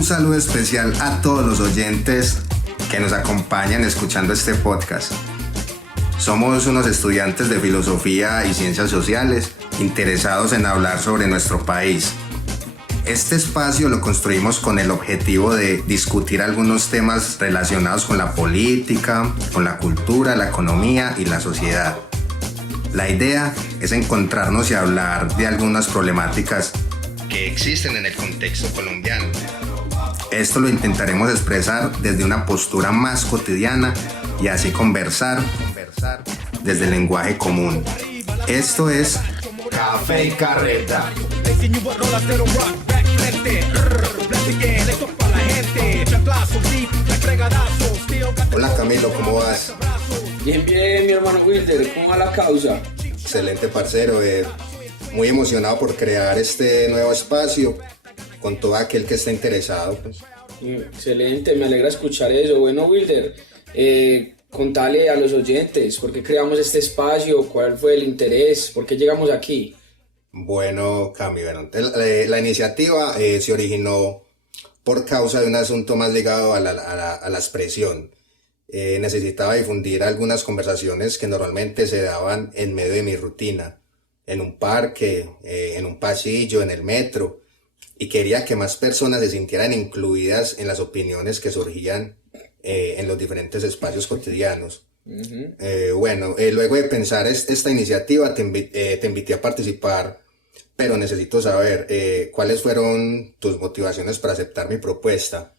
Un saludo especial a todos los oyentes que nos acompañan escuchando este podcast. Somos unos estudiantes de filosofía y ciencias sociales interesados en hablar sobre nuestro país. Este espacio lo construimos con el objetivo de discutir algunos temas relacionados con la política, con la cultura, la economía y la sociedad. La idea es encontrarnos y hablar de algunas problemáticas que existen en el contexto colombiano. Esto lo intentaremos expresar desde una postura más cotidiana y así conversar desde el lenguaje común. Esto es Café y Carreta. Hola Camilo, ¿cómo vas? Bien, mi hermano Wilder, ¿cómo va la causa? Excelente, parcero. Muy emocionado por crear este nuevo espacio con todo aquel que esté interesado. Excelente, me alegra escuchar eso. Bueno, Wilder, contale a los oyentes por qué creamos este espacio, cuál fue el interés, por qué llegamos aquí. Bueno, Cami, la iniciativa se originó por causa de un asunto más ligado a la expresión. Necesitaba difundir algunas conversaciones que normalmente se daban en medio de mi rutina, en un parque, en un pasillo, en el metro, y quería que más personas se sintieran incluidas en las opiniones que surgían en los diferentes espacios cotidianos. Luego de pensar esta iniciativa te invité a participar, pero necesito saber cuáles fueron tus motivaciones para aceptar mi propuesta.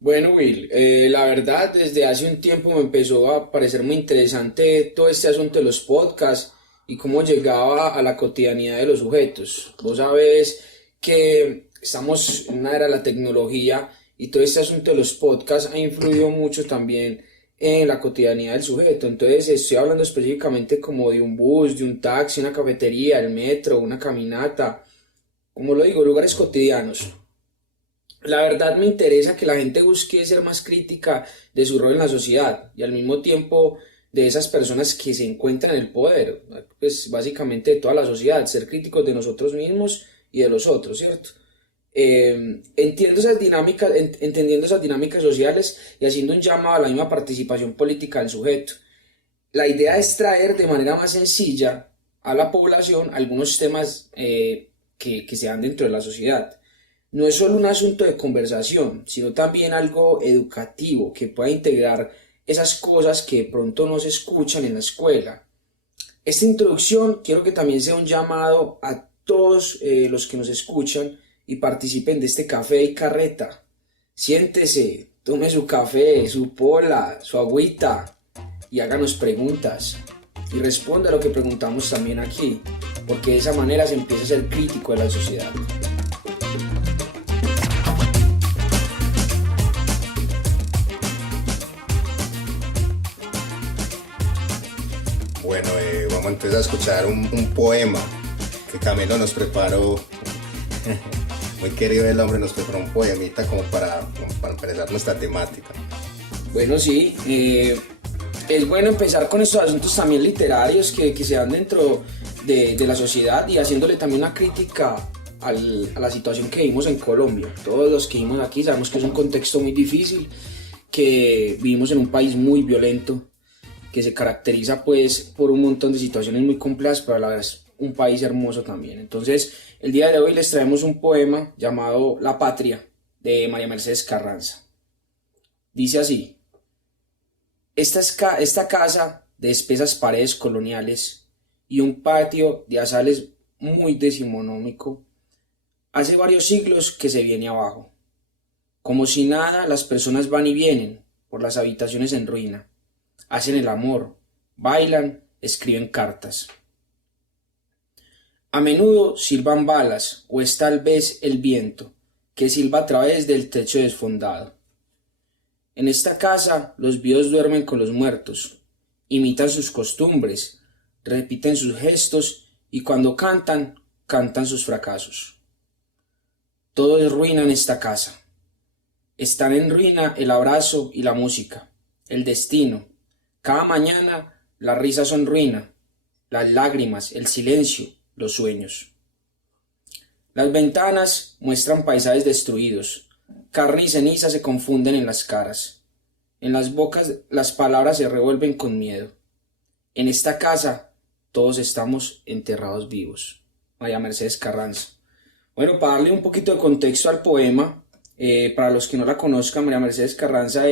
Bueno, Will, la verdad desde hace un tiempo me empezó a parecer muy interesante todo este asunto de los podcasts y cómo llegaba a la cotidianidad de los sujetos. Vos sabés que estamos en una era de la tecnología y todo este asunto de los podcasts ha influido mucho también en la cotidianidad del sujeto. Entonces estoy hablando específicamente como de un bus, de un taxi, una cafetería, el metro, una caminata, como lo digo, lugares cotidianos. La verdad me interesa que la gente busque ser más crítica de su rol en la sociedad y al mismo tiempo de esas personas que se encuentran en el poder, pues básicamente de toda la sociedad, ser críticos de nosotros mismos y de los otros, ¿cierto? Entendiendo esas dinámicas sociales y haciendo un llamado a la misma participación política del sujeto. La idea es traer de manera más sencilla a la población algunos temas que se dan dentro de la sociedad. No es solo un asunto de conversación, sino también algo educativo que pueda integrar esas cosas que de pronto no se escuchan en la escuela. Esta introducción quiero que también sea un llamado a todos los que nos escuchan y participen de este Café y Carreta. Siéntese, tome su café, su pola, su agüita y háganos preguntas. Y responda a lo que preguntamos también aquí, porque de esa manera se empieza a ser crítico de la sociedad. Bueno, vamos entonces a escuchar un poema que Camilo nos preparó. Muy querido el hombre, nos preparó un poemita como para empezar nuestra temática. Bueno, sí, es bueno empezar con estos asuntos también literarios que se dan dentro de la sociedad y haciéndole también una crítica a la situación que vivimos en Colombia. Todos los que vivimos aquí sabemos que es un contexto muy difícil, que vivimos en un país muy violento, que se caracteriza pues por un montón de situaciones muy complejas, pero a la vez un país hermoso también. Entonces, el día de hoy les traemos un poema llamado La Patria, de María Mercedes Carranza. Dice así: esta casa de espesas paredes coloniales y un patio de azales muy decimonónico, hace varios siglos que se viene abajo. Como si nada, las personas van y vienen por las habitaciones en ruina, hacen el amor, bailan, escriben cartas. A menudo silban balas, o es tal vez el viento, que silba a través del techo desfondado. En esta casa los vivos duermen con los muertos, imitan sus costumbres, repiten sus gestos y cuando cantan, cantan sus fracasos. Todo es ruina en esta casa. Están en ruina el abrazo y la música, el destino. Cada mañana las risas son ruina, las lágrimas, el silencio, los sueños. Las ventanas muestran paisajes destruidos, Carne y ceniza se confunden en las caras. En las bocas las palabras se revuelven con miedo. En esta casa todos estamos enterrados vivos. María Mercedes Carranza. Bueno, para darle un poquito de contexto al poema, para los que no la conozcan, María Mercedes Carranza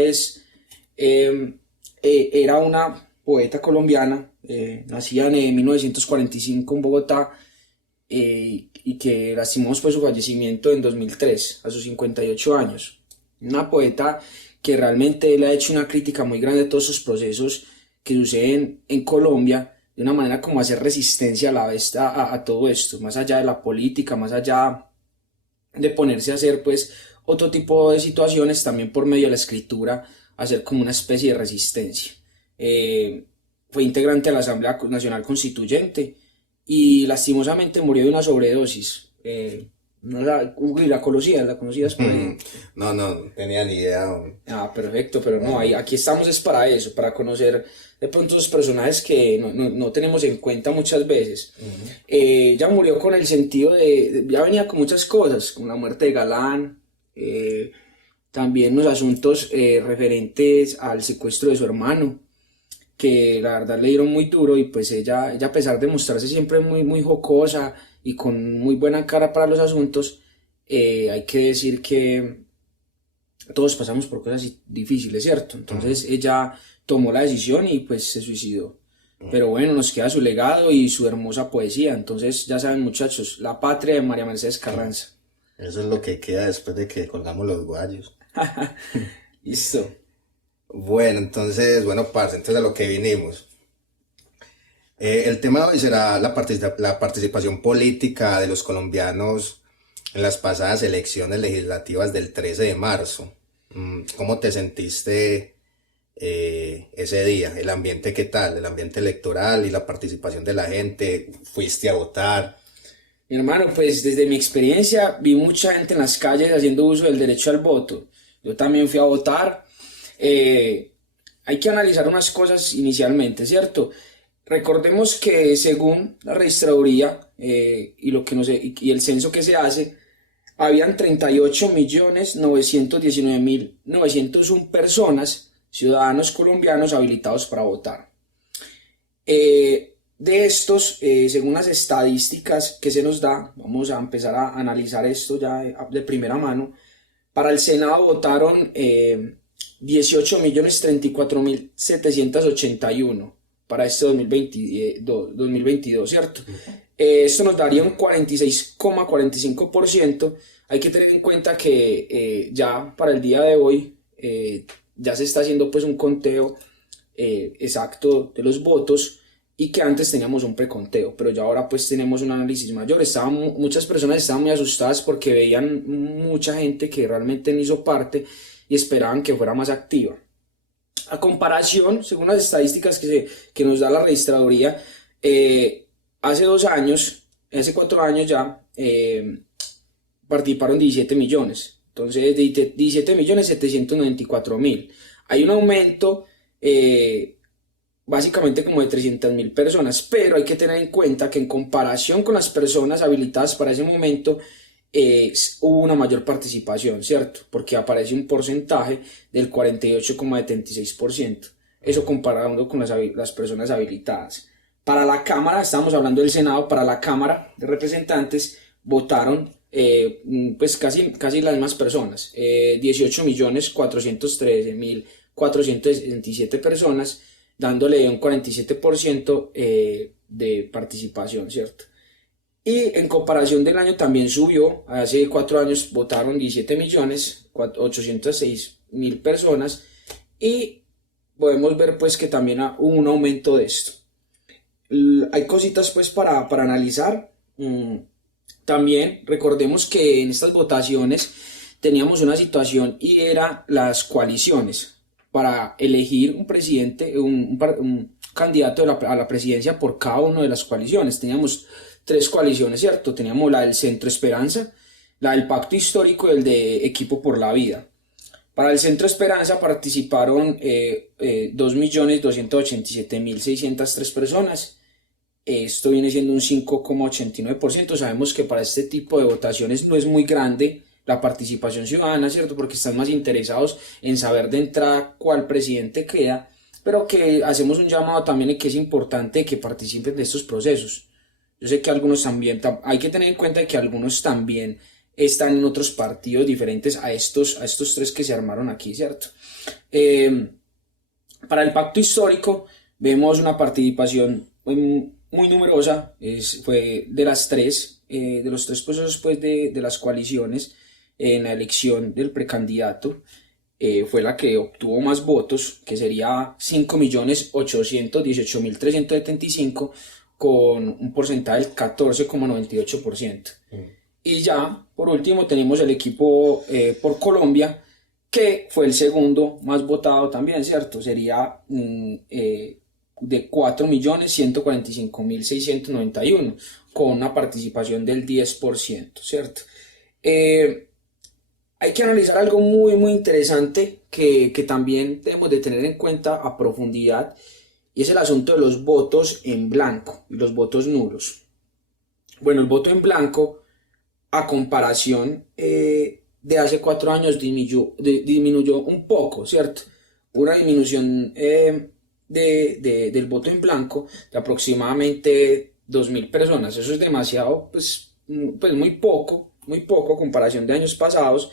era una poeta colombiana, nacida en 1945 en Bogotá, y que lastimamos pues su fallecimiento en 2003, a sus 58 años. Una poeta que realmente le ha hecho una crítica muy grande a todos esos procesos que suceden en Colombia, de una manera como hacer resistencia a la vez a todo esto, más allá de la política, más allá de ponerse a hacer pues otro tipo de situaciones, también por medio de la escritura, hacer como una especie de resistencia. Fue integrante de la Asamblea Nacional Constituyente y lastimosamente murió de una sobredosis. No la conocías por ahí. No tenía ni idea. Ah, perfecto, pero no, aquí estamos es para eso, para conocer de pronto los personajes que no tenemos en cuenta muchas veces. Ella murió con el sentido ya venía con muchas cosas, con la muerte de Galán, también los asuntos referentes al secuestro de su hermano, que la verdad le dieron muy duro, y pues ella a pesar de mostrarse siempre muy jocosa y con muy buena cara para los asuntos, hay que decir que todos pasamos por cosas difíciles, ¿cierto? Entonces ella tomó la decisión y pues se suicidó. Pero bueno, nos queda su legado y su hermosa poesía. Entonces ya saben, muchachos, La Patria de María Mercedes Carranza. Eso es lo que queda después de que colgamos los guayos. Listo. Bueno, entonces, parce, entonces a lo que vinimos. El tema de hoy será la participación política de los colombianos en las pasadas elecciones legislativas del 13 de marzo. ¿Cómo te sentiste ese día? ¿El ambiente qué tal? ¿El ambiente electoral y la participación de la gente? ¿Fuiste a votar? Mi hermano, pues desde mi experiencia vi mucha gente en las calles haciendo uso del derecho al voto. Yo también fui a votar. Hay que analizar unas cosas inicialmente, ¿cierto? Recordemos que según la registraduría y el censo que se hace, habían 38.919.901 personas, ciudadanos colombianos habilitados para votar. De estos, según las estadísticas que se nos da, vamos a empezar a analizar esto ya de primera mano. Para el Senado votaron 18.034.781 para este 2022, ¿cierto? Esto nos daría un 46,45%. Hay que tener en cuenta que ya para el día de hoy ya se está haciendo pues un conteo exacto de los votos, y que antes teníamos un preconteo, pero ya ahora pues tenemos un análisis mayor. Muchas personas estaban muy asustadas porque veían mucha gente que realmente no hizo parte y esperaban que fuera más activa. A comparación, según las estadísticas que nos da la registraduría, hace 4 años ya participaron 17 millones. Entonces, 17.794.000. Hay un aumento básicamente como de 300.000 personas, pero hay que tener en cuenta que en comparación con las personas habilitadas para ese momento, hubo una mayor participación, ¿cierto? Porque aparece un porcentaje del 48,76%. Eso comparando con las personas habilitadas. Para la Cámara, estamos hablando del Senado, para la Cámara de Representantes votaron pues casi las mismas personas, 18.413.467 personas, dándole un 47% de participación, ¿cierto? Y en comparación del año también subió. Hace 4 años votaron 17.806.000 personas, y podemos ver pues que también hubo un aumento de esto. Hay cositas pues para analizar. También recordemos que en estas votaciones teníamos una situación, y era las coaliciones para elegir un presidente, un candidato a la presidencia por cada una de las coaliciones. Teníamos 3 coaliciones, ¿cierto? Teníamos la del Centro Esperanza, la del Pacto Histórico y el de Equipo por la Vida. Para el Centro Esperanza participaron 2.287.603 personas. Esto viene siendo un 5,89%. Sabemos que para este tipo de votaciones no es muy grande, la participación ciudadana, ¿cierto? Porque están más interesados en saber de entrada cuál presidente queda, pero que hacemos un llamado también de que es importante que participen de estos procesos. Yo sé que algunos también, hay que tener en cuenta que algunos también están en otros partidos diferentes a estos tres que se armaron aquí, ¿cierto? Para el pacto histórico vemos una participación muy numerosa, fue de las tres, de los tres procesos pues, de las coaliciones en la elección del precandidato. Fue la que obtuvo más votos, que sería 5.818.375, con un porcentaje del 14,98%. Y ya, por último, tenemos el equipo por Colombia, que fue el segundo más votado también, ¿cierto? Sería de 4.145.691, con una participación del 10%, ¿cierto? Hay que analizar algo muy interesante que también debemos de tener en cuenta a profundidad, y es el asunto de los votos en blanco y los votos nulos. Bueno, el voto en blanco, a comparación de hace 4 años, disminuyó un poco, ¿cierto? Una disminución del voto en blanco de aproximadamente 2.000 personas. Eso es demasiado, pues muy poco a comparación de años pasados,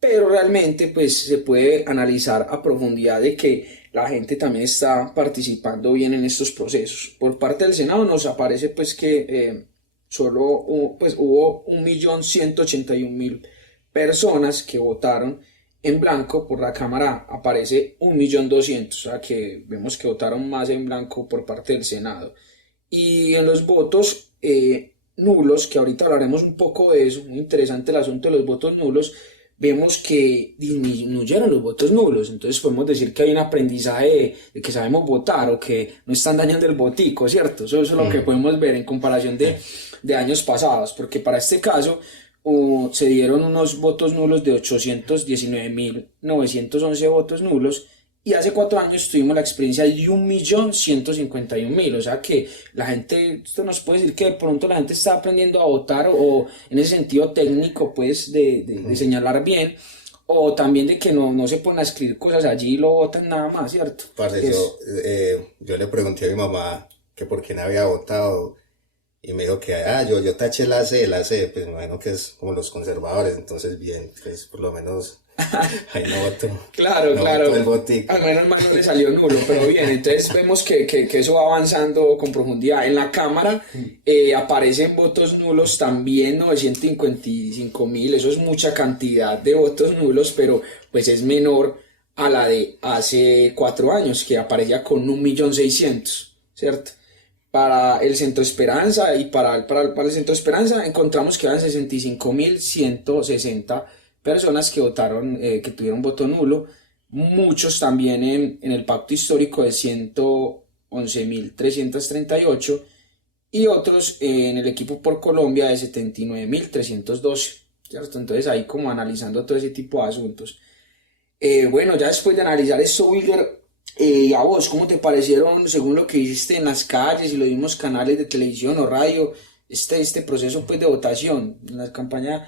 pero realmente pues se puede analizar a profundidad de que la gente también está participando bien en estos procesos. Por parte del Senado nos aparece pues que solo hubo 1.181.000 personas que votaron en blanco. Por la Cámara aparece 1.200.000, o sea que vemos que votaron más en blanco por parte del Senado. Y en los votos nulos, que ahorita hablaremos un poco de eso, muy interesante el asunto de los votos nulos, vemos que disminuyeron los votos nulos. Entonces podemos decir que hay un aprendizaje de que sabemos votar o que no están dañando el votico, ¿cierto? Eso es lo que podemos ver en comparación de años pasados, porque para este caso se dieron unos votos nulos de 819.911 votos nulos, y hace 4 años tuvimos la experiencia de 1.151.000, o sea que la gente, esto nos puede decir que de pronto la gente está aprendiendo a votar, o en ese sentido técnico pues de señalar bien, o también de que no se ponen a escribir cosas allí y lo votan nada más, ¿cierto? Parce, yo le pregunté a mi mamá que por qué no había votado, y me dijo que yo taché la C, pues me imagino que es como los conservadores, entonces bien, pues por lo menos ahí no voto. Claro. El botico. Al menos mal no le salió nulo, pero bien, entonces vemos que eso va avanzando con profundidad. En la Cámara aparecen votos nulos también 955.000, eso es mucha cantidad de votos nulos, pero pues es menor a la de hace 4 años, que aparecía con 1.600.000, ¿cierto? Para el Centro Esperanza y para el Centro Esperanza encontramos que eran 65.160 personas que votaron, que tuvieron voto nulo, muchos también en el pacto histórico de 111.338, y otros en el equipo por Colombia de 79.312, ¿cierto? Entonces ahí como analizando todo ese tipo de asuntos. Bueno, ya después de analizar esto, Wilder, a vos, ¿cómo te parecieron, según lo que hiciste en las calles y los mismos canales de televisión o radio, este proceso pues de votación, las campañas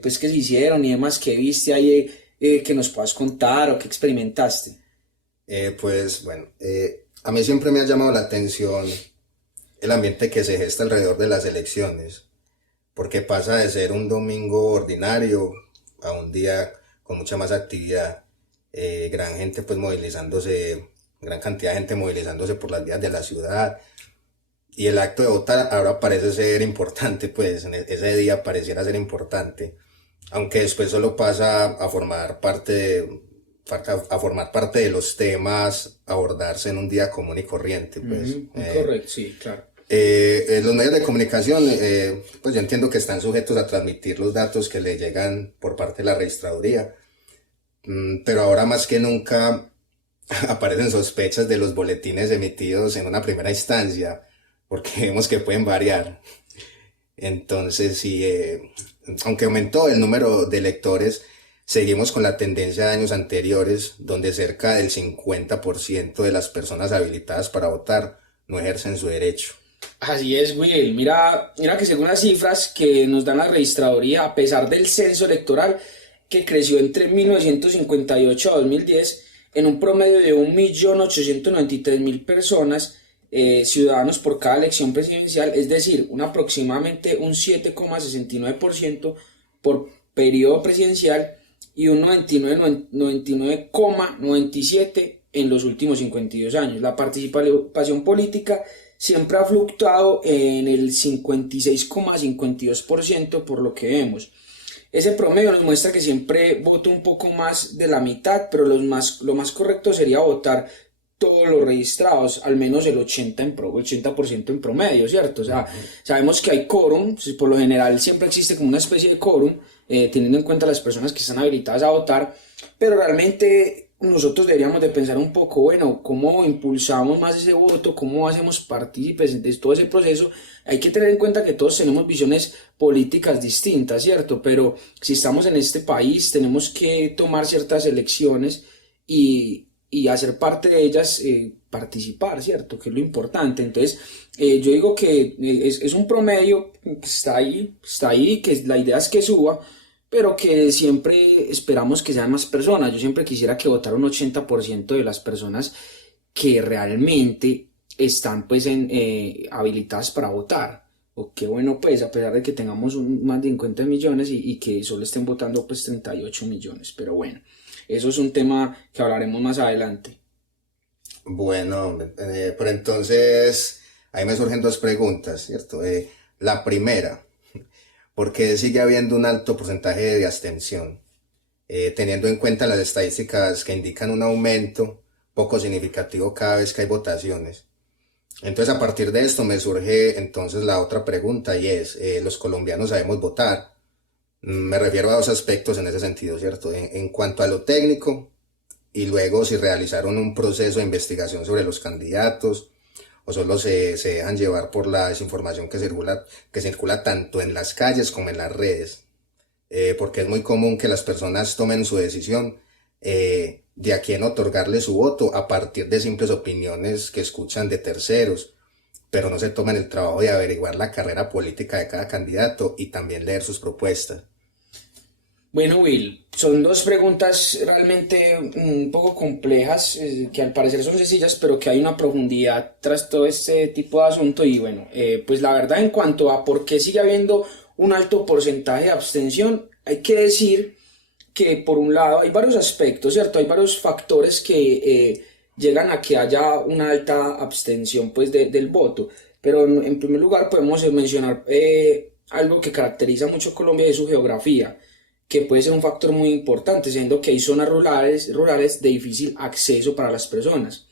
pues que se hicieron y demás, que viste ahí, que nos puedas contar o que experimentaste? Pues bueno, a mí siempre me ha llamado la atención el ambiente que se gesta alrededor de las elecciones, porque pasa de ser un domingo ordinario a un día con mucha más actividad, gran gente pues movilizándose, gran cantidad de gente movilizándose por las vías de la ciudad, y el acto de votar ahora parece ser importante, pues ese día pareciera ser importante, aunque después solo pasa a formar parte de los temas a abordarse en un día común y corriente, pues. Correcto, sí, claro. Los medios de comunicación, pues yo entiendo que están sujetos a transmitir los datos que le llegan por parte de la registraduría, pero ahora más que nunca aparecen sospechas de los boletines emitidos en una primera instancia, porque vemos que pueden variar. Entonces, sí, aunque aumentó el número de electores, seguimos con la tendencia de años anteriores, donde cerca del 50% de las personas habilitadas para votar no ejercen su derecho. Así es, Will. Mira que según las cifras que nos dan la registraduría, a pesar del censo electoral que creció entre 1958 a 2010 en un promedio de 1.893.000 personas, ciudadanos por cada elección presidencial, es decir, aproximadamente un 7,69% por periodo presidencial y un 99,97% en los últimos 52 años. La participación política siempre ha fluctuado en el 56,52% por lo que vemos. Ese promedio nos muestra que siempre vota un poco más de la mitad, pero lo más correcto sería votar todos los registrados, al menos el 80% en promedio, ¿cierto? O sea, sabemos que hay quórum, por lo general siempre existe como una especie de quórum, teniendo en cuenta las personas que están habilitadas a votar, pero realmente nosotros deberíamos de pensar un poco, bueno, cómo impulsamos más ese voto, cómo hacemos partícipes de todo ese proceso. Hay que tener en cuenta que todos tenemos visiones políticas distintas, ¿cierto? Pero si estamos en este país, tenemos que tomar ciertas elecciones y hacer parte de ellas, participar, ¿cierto? Que es lo importante. Entonces, yo digo que es un promedio que está ahí, que la idea es que suba, pero que siempre esperamos que sean más personas. Yo siempre quisiera que votara un 80% de las personas que realmente están pues habilitadas para votar. O qué bueno pues, a pesar de que tengamos más de 50 millones y que solo estén votando pues 38 millones. Pero bueno, eso es un tema que hablaremos más adelante. Bueno, pero entonces ahí me surgen dos preguntas, ¿cierto? La primera, ¿por qué sigue habiendo un alto porcentaje de abstención? Teniendo en cuenta las estadísticas que indican un aumento poco significativo cada vez que hay votaciones. Entonces, a partir de esto me surge entonces la otra pregunta y es, ¿los colombianos sabemos votar? Me refiero a dos aspectos en ese sentido, ¿cierto? En cuanto a lo técnico y luego si realizaron un proceso de investigación sobre los candidatos o solo se dejan llevar por la desinformación que circula tanto en las calles como en las redes. Porque es muy común que las personas tomen su decisión de a quién otorgarle su voto a partir de simples opiniones que escuchan de terceros, pero no se toman el trabajo de averiguar la carrera política de cada candidato y también leer sus propuestas. Bueno, Will, son dos preguntas realmente un poco complejas, que al parecer son sencillas, pero que hay una profundidad tras todo este tipo de asunto. Y bueno, pues la verdad, en cuanto a por qué sigue habiendo un alto porcentaje de abstención, hay que decir que por un lado hay varios aspectos, ¿cierto? Hay varios factores que llegan a que haya una alta abstención pues del voto. Pero en primer lugar podemos mencionar algo que caracteriza mucho a Colombia, y es su geografía, que puede ser un factor muy importante, siendo que hay zonas rurales de difícil acceso para las personas.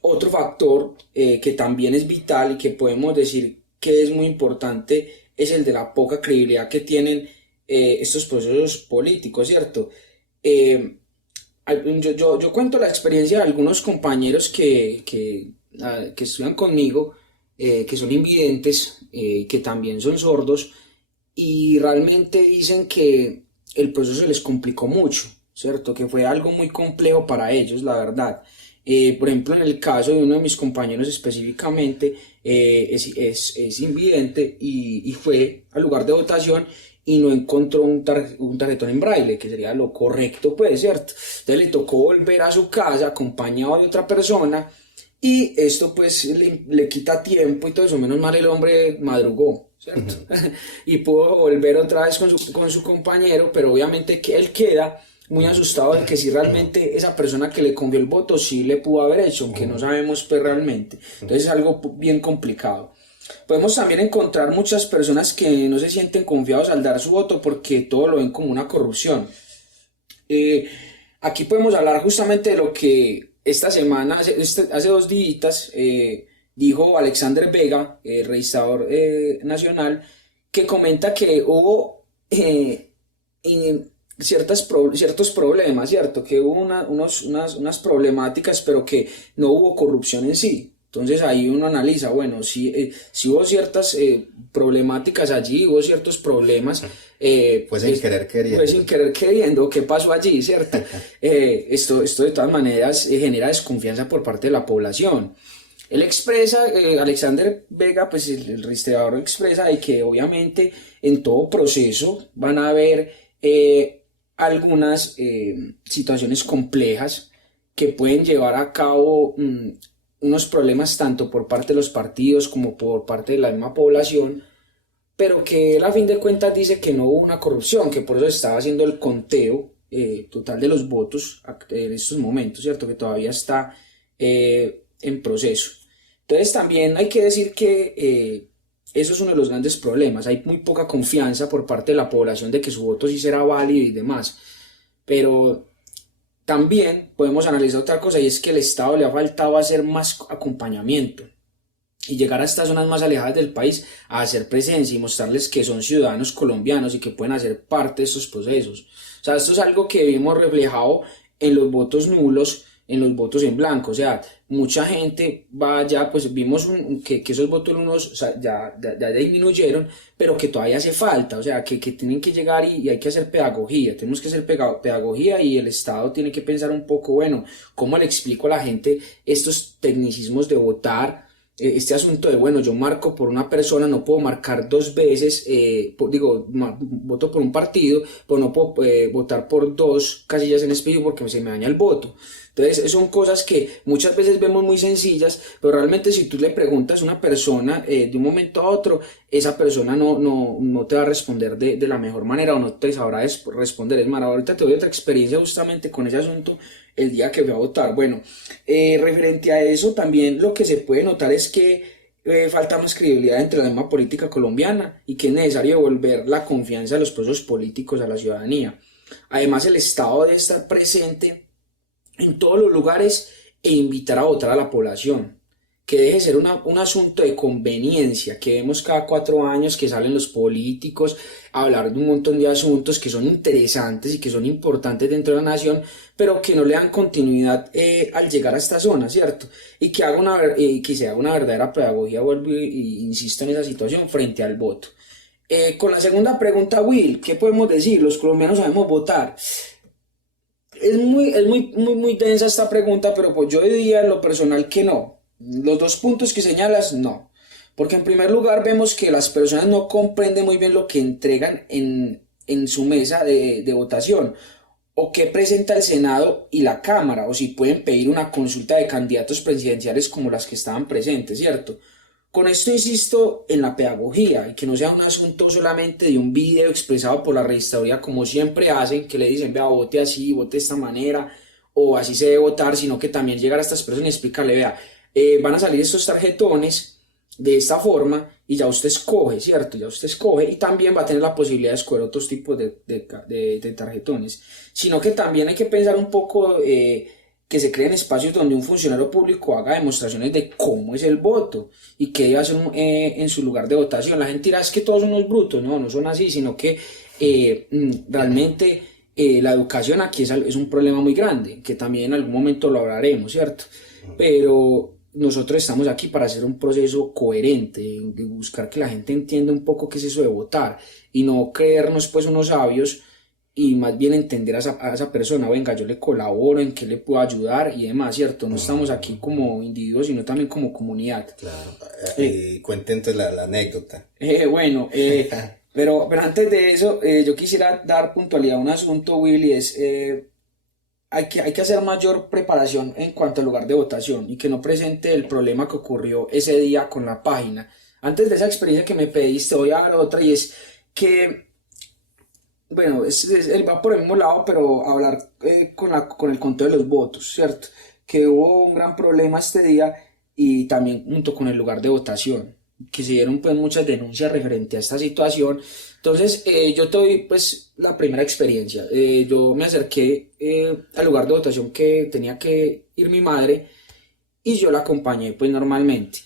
Otro factor que también es vital y que podemos decir que es muy importante es el de la poca credibilidad que tienen estos procesos políticos, ¿cierto? Yo cuento la experiencia de algunos compañeros que estudian conmigo, que son invidentes, que también son sordos, y realmente dicen que el proceso se les complicó mucho, ¿cierto? Que fue algo muy complejo para ellos, la verdad. Por ejemplo, en el caso de uno de mis compañeros específicamente, es invidente y fue al lugar de votación y no encontró un tarjetón en braille, que sería lo correcto, pues, ¿cierto? Entonces le tocó volver a su casa acompañado de otra persona y esto pues le quita tiempo y todo eso. Menos mal el hombre madrugó, ¿cierto? Y pudo volver otra vez con su compañero, pero obviamente que él queda muy asustado de que si realmente esa persona que le confió el voto sí le pudo haber hecho, aunque no sabemos pues realmente. Entonces es algo bien complicado. Podemos también encontrar muchas personas que no se sienten confiados al dar su voto porque todo lo ven como una corrupción. Aquí podemos hablar justamente de lo que esta semana, hace 2 días, dijo Alexander Vega, registrador nacional, que comenta que hubo ciertos problemas, ¿cierto? Que hubo unas problemáticas, pero que no hubo corrupción en sí. Entonces ahí uno analiza, bueno, si hubo ciertas problemáticas allí, hubo ciertos problemas. Pues sin querer queriendo. Pues sin querer queriendo, ¿qué pasó allí, cierto? Esto de todas maneras genera desconfianza por parte de la población. Él expresa, Alexander Vega, pues el rastreador expresa de que obviamente en todo proceso van a haber algunas situaciones complejas que pueden llevar a cabo unos problemas tanto por parte de los partidos como por parte de la misma población, pero que él a fin de cuentas dice que no hubo una corrupción, que por eso estaba haciendo el conteo total de los votos en estos momentos, ¿cierto? Que todavía está en proceso. Entonces también hay que decir que eso es uno de los grandes problemas. Hay muy poca confianza por parte de la población de que su voto sí será válido y demás. Pero también podemos analizar otra cosa, y es que el Estado le ha faltado hacer más acompañamiento y llegar a estas zonas más alejadas del país a hacer presencia y mostrarles que son ciudadanos colombianos y que pueden hacer parte de estos procesos. O sea, esto es algo que vimos reflejado en los votos nulos, en los votos en blanco. O sea, mucha gente va ya, pues vimos que esos votos nulos, o sea, ya disminuyeron, pero que todavía hace falta. O sea, que tienen que llegar y hay que hacer pedagogía. Tenemos que hacer pedagogía, y el Estado tiene que pensar un poco, bueno, ¿cómo le explico a la gente estos tecnicismos de votar? Este asunto de, bueno, yo marco por una persona, no puedo marcar dos veces, voto por un partido, pero no puedo votar por dos casillas en específico porque se me daña el voto. Entonces son cosas que muchas veces vemos muy sencillas, pero realmente si tú le preguntas a una persona de un momento a otro, esa persona no te va a responder de la mejor manera, o no te sabrá responder. Es más, ahorita te doy otra experiencia justamente con ese asunto el día que fui a votar. Bueno, referente a eso, también lo que se puede notar es que falta más credibilidad entre la misma política colombiana, y que es necesario devolver la confianza de los procesos políticos a la ciudadanía. Además, el Estado debe estar presente en todos los lugares e invitar a votar a la población. Que deje de ser un asunto de conveniencia, que vemos cada 4 años que salen los políticos a hablar de un montón de asuntos que son interesantes y que son importantes dentro de la nación, pero que no le dan continuidad al llegar a esta zona, ¿cierto? Y que se haga una verdadera pedagogía, vuelvo y insisto en esa situación, frente al voto. Con la segunda pregunta, Will, ¿qué podemos decir? Los colombianos sabemos votar. Es muy densa esta pregunta, pero pues yo diría en lo personal que no. Los 2 puntos que señalas, no. Porque en primer lugar vemos que las personas no comprenden muy bien lo que entregan en su mesa de votación, o qué presenta el Senado y la Cámara, o si pueden pedir una consulta de candidatos presidenciales como las que estaban presentes, ¿cierto? Con esto insisto en la pedagogía, y que no sea un asunto solamente de un video expresado por la registraduría como siempre hacen, que le dicen, vea, vote así, vote de esta manera, o así se debe votar, sino que también llegar a estas personas y explicarle, vea, van a salir estos tarjetones de esta forma y ya usted escoge, ¿cierto? Ya usted escoge, y también va a tener la posibilidad de escoger otros tipos de tarjetones. Sino que también hay que pensar un poco que se creen espacios donde un funcionario público haga demostraciones de cómo es el voto y qué debe hacer en su lugar de votación. La gente dirá, es que todos son unos brutos. No son así, sino que realmente la educación aquí es un problema muy grande, que también en algún momento lo hablaremos, ¿cierto? Pero nosotros estamos aquí para hacer un proceso coherente, de buscar que la gente entienda un poco qué es eso de votar, y no creernos pues unos sabios, y más bien entender a esa persona, venga, yo le colaboro, en qué le puedo ayudar y demás, ¿cierto? No estamos aquí como individuos, sino también como comunidad. Claro. Cuente entonces la anécdota. Bueno, pero antes de eso, yo quisiera dar puntualidad a un asunto, Willy, es... hay que hacer mayor preparación en cuanto al lugar de votación, y que no presente el problema que ocurrió ese día con la página. Antes de esa experiencia que me pediste, voy a dar otra, y es que, bueno, él va por el mismo lado, pero hablar con el conteo de los votos, ¿cierto? Que hubo un gran problema este día, y también junto con el lugar de votación, que se dieron pues muchas denuncias referente a esta situación. Entonces yo te doy pues la primera experiencia. Yo me acerqué al lugar de votación que tenía que ir mi madre, y yo la acompañé pues normalmente.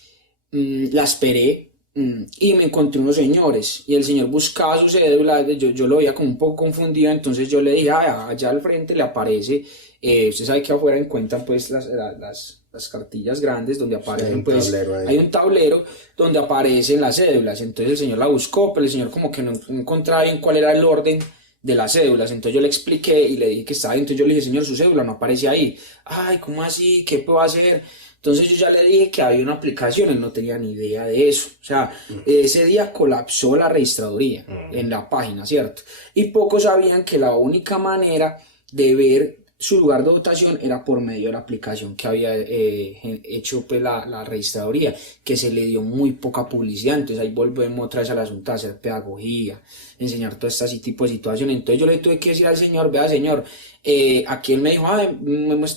La esperé, y me encontré unos señores, y el señor buscaba su cédula. Yo lo veía como un poco confundido, entonces yo le dije, allá al frente le aparece, usted sabe que afuera encuentran pues las cartillas grandes donde aparecen, pues hay un tablero donde aparecen las cédulas. Entonces el señor la buscó, pero el señor como que no encontraba bien cuál era el orden de las cédulas. Entonces yo le expliqué y le dije que estaba ahí. Entonces yo le dije, señor, su cédula no aparece ahí. Ay, ¿cómo así? ¿Qué puedo hacer? Entonces yo ya le dije que había una aplicación, él no tenía ni idea de eso. O sea, ese día colapsó la registraduría en la página, ¿cierto? Y pocos sabían que la única manera de ver su lugar de votación era por medio de la aplicación que había hecho pues, la registraduría, que se le dio muy poca publicidad. Entonces ahí volvemos otra vez al asunto de hacer pedagogía, enseñar todo este tipo de situaciones. Entonces yo le tuve que decir al señor, vea señor, aquí él me dijo,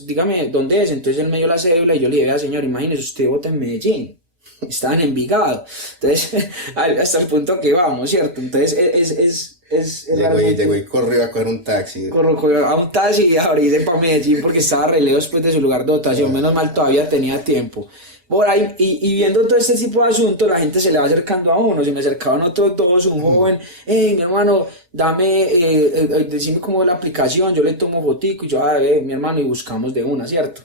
dígame dónde es. Entonces él me dio la cédula y yo le dije, vea señor, imagínese, usted vota en Medellín, estaba en Envigado. Entonces hasta el punto que vamos, ¿cierto? Entonces llegó y corrió a coger un taxi. Corrió a un taxi y a irse para Medellín porque estaba re lejos después de su lugar de votación. Menos mal todavía tenía tiempo. Por ahí, y viendo todo este tipo de asuntos, la gente se le va acercando a uno. Se me acercaban otros todos, un joven, hey, mi hermano, dame, decime cómo es la aplicación, yo le tomo fotico, y yo, mi hermano, y buscamos de una, ¿cierto?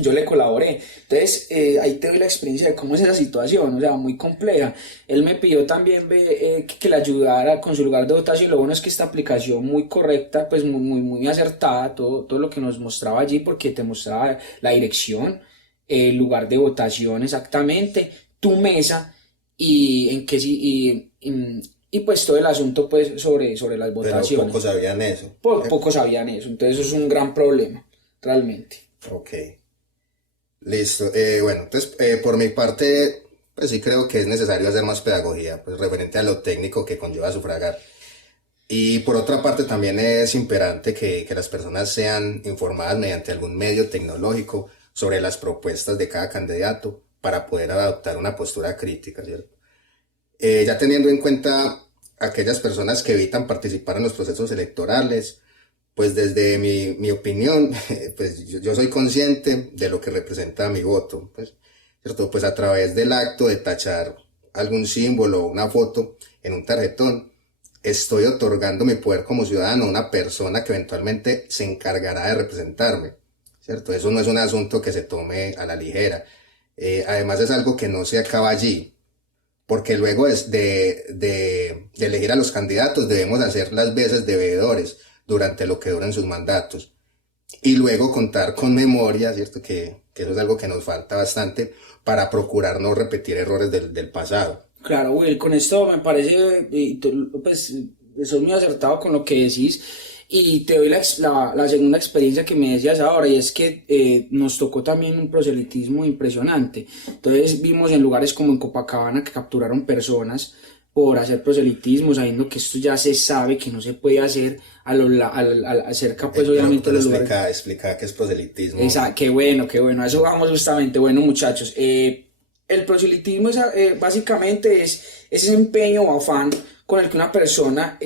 Yo le colaboré. Entonces ahí te doy la experiencia de cómo es esa situación, o sea, muy compleja. Él me pidió también que le ayudara con su lugar de votación. Lo bueno es que esta aplicación muy correcta, pues muy acertada, todo lo que nos mostraba allí, porque te mostraba la dirección, el lugar de votación exactamente, tu mesa y en qué y pues todo el asunto pues sobre las votaciones. Pero pocos sabían eso. Pocos sabían eso, entonces eso es un gran problema, realmente. Ok. Listo. Bueno, entonces por mi parte, pues sí creo que es necesario hacer más pedagogía, pues referente a lo técnico que conlleva sufragar. Y por otra parte también es imperante que las personas sean informadas mediante algún medio tecnológico sobre las propuestas de cada candidato para poder adoptar una postura crítica, ¿cierto? Ya teniendo en cuenta aquellas personas que evitan participar en los procesos electorales, pues desde mi opinión, pues yo soy consciente de lo que representa mi voto, pues, ¿cierto? Pues a través del acto de tachar algún símbolo o una foto en un tarjetón, estoy otorgando mi poder como ciudadano a una persona que eventualmente se encargará de representarme, ¿cierto? Eso no es un asunto que se tome a la ligera. Además es algo que no se acaba allí, porque luego de elegir a los candidatos debemos hacer las veces de veedores durante lo que duran sus mandatos y luego contar con memoria, ¿cierto? Que eso es algo que nos falta bastante para procurar no repetir errores del pasado. Claro, Will, con esto me parece, y tú, pues, sos muy acertado con lo que decís, y te doy la segunda experiencia que me decías ahora, y es que nos tocó también un proselitismo impresionante. Entonces vimos en lugares como en Copacabana que capturaron personas por hacer proselitismo, sabiendo que esto ya se sabe que no se puede hacer acerca, pues obviamente de los lugares. Explica qué es proselitismo. Qué bueno, a eso vamos justamente. Bueno, muchachos, el proselitismo básicamente es ese empeño o afán con el que una persona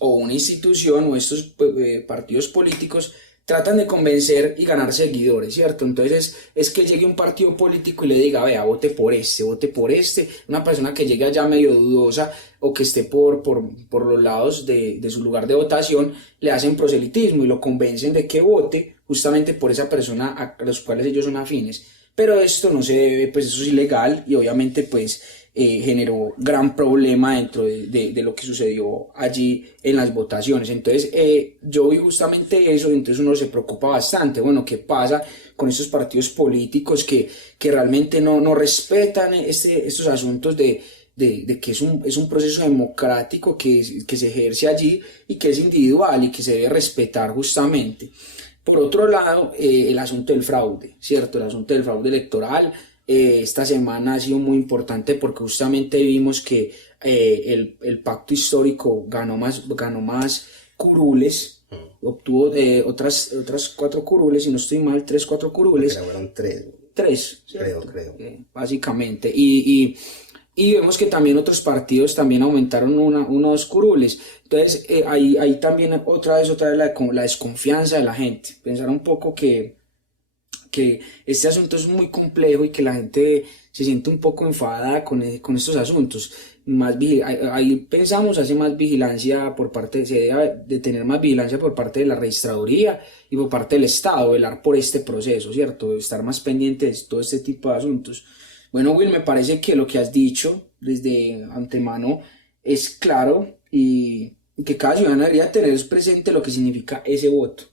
o una institución o estos partidos políticos tratan de convencer y ganar seguidores, ¿cierto? Entonces es que llegue un partido político y le diga, vea, vote por este, una persona que llegue allá medio dudosa o que esté por los lados de su lugar de votación, le hacen proselitismo y lo convencen de que vote justamente por esa persona a los cuales ellos son afines. Pero esto no se debe, pues eso es ilegal y obviamente pues generó gran problema dentro de lo que sucedió allí en las votaciones. Entonces yo vi justamente eso, entonces uno se preocupa bastante, bueno, ¿qué pasa con estos partidos políticos que realmente no respetan estos asuntos de que es un proceso democrático que se ejerce allí y que es individual y que se debe respetar justamente? Por otro lado, el asunto del fraude, ¿cierto? El asunto del fraude electoral esta semana ha sido muy importante porque justamente vimos que el pacto histórico ganó más curules, obtuvo otras 4 curules, si no estoy mal, 4 curules. Pero fueron 3. 3, creo. Básicamente. Y vemos que también otros partidos también aumentaron unos curules. Entonces ahí también otra vez la desconfianza de la gente. Pensar un poco que este asunto es muy complejo y que la gente se siente un poco enfadada con estos asuntos. Ahí pensamos, hace más vigilancia se debe de tener más vigilancia por parte de la registraduría y por parte del Estado, velar por este proceso, ¿cierto? Estar más pendiente de todo este tipo de asuntos. Bueno, Will, me parece que lo que has dicho desde antemano es claro y que cada ciudadano debería tener presente lo que significa ese voto.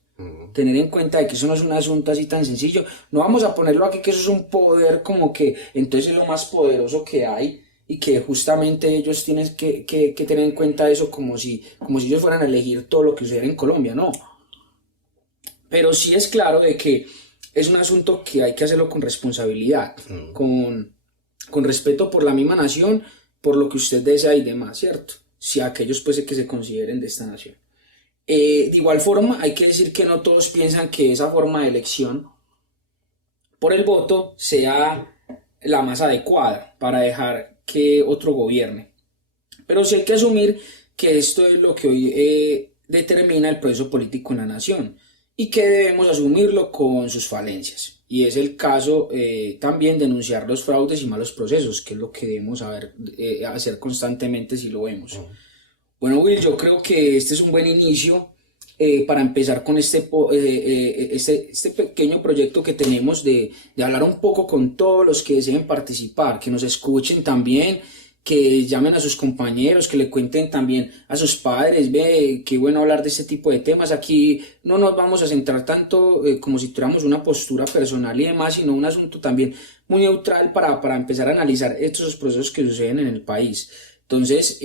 tener en cuenta de que eso no es un asunto así tan sencillo. No vamos a ponerlo aquí que eso es un poder como que entonces es lo más poderoso que hay y que justamente ellos tienen que tener en cuenta eso como si ellos fueran a elegir todo lo que sucede en Colombia, no. Pero sí es claro de que es un asunto que hay que hacerlo con responsabilidad, con respeto por la misma nación, por lo que usted desea y demás, ¿cierto? Si aquellos pues que se consideren de esta nación. De igual forma, hay que decir que no todos piensan que esa forma de elección por el voto sea la más adecuada para dejar que otro gobierne. Pero sí hay que asumir que esto es lo que hoy determina el proceso político en la nación y que debemos asumirlo con sus falencias. Y es el caso también denunciar los fraudes y malos procesos, que es lo que debemos hacer constantemente si lo vemos. Bueno, Will, yo creo que este es un buen inicio para empezar con este pequeño proyecto que tenemos de hablar un poco con todos los que deseen participar, que nos escuchen también, que llamen a sus compañeros, que le cuenten también a sus padres, ve, qué bueno hablar de este tipo de temas. Aquí no nos vamos a centrar tanto como si tuviéramos una postura personal y demás, sino un asunto también muy neutral para empezar a analizar estos procesos que suceden en el país. Entonces,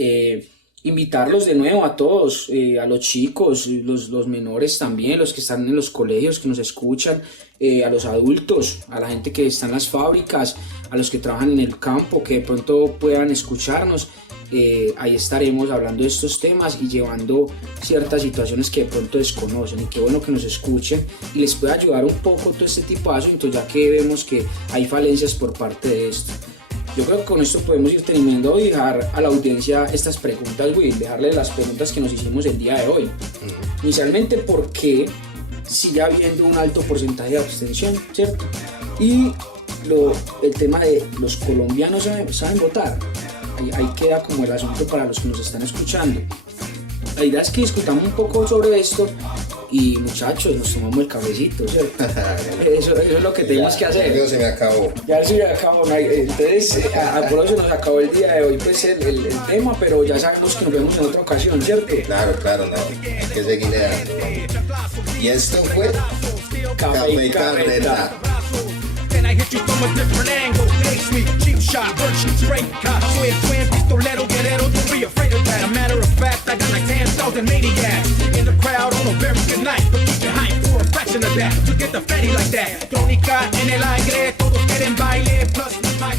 invitarlos de nuevo a todos, a los chicos, los menores también, los que están en los colegios, que nos escuchan, a los adultos, a la gente que está en las fábricas, a los que trabajan en el campo, que de pronto puedan escucharnos. Ahí estaremos hablando de estos temas y llevando ciertas situaciones que de pronto desconocen, y qué bueno que nos escuchen y les pueda ayudar un poco todo este tipo de asuntos, ya que vemos que hay falencias por parte de esto. Yo creo que con esto podemos ir terminando y dejar a la audiencia estas preguntas, Will, dejarle las preguntas que nos hicimos el día de hoy. Inicialmente, ¿por qué sigue habiendo un alto porcentaje de abstención, ¿cierto? Y el tema de los colombianos saben votar. Ahí queda como el asunto para los que nos están escuchando. La idea es que discutamos un poco sobre esto y, muchachos, nos tomamos el cafecito, ¿cierto? Eso es lo que tenemos que hacer. Ya se me acabó. Ya se me acabó. Entonces, por eso se nos acabó el día de hoy pues el tema, pero ya sabemos que nos vemos en otra ocasión, ¿cierto? Claro, no. Hay que seguirle dando. Y esto fue Café y Carreta. And I hit you from a different angle. Hey, sweet, cheap shot, bird shit straight. Cop, swear, twin, pistolero, guerrero, don't be afraid of that. A matter of fact, I got like 10,000 maniacs in the crowd on a very good night. But keep your hype for a fraction of that. To get the fatty like that. Tónica en el aire, todos quieren baile. Plus, my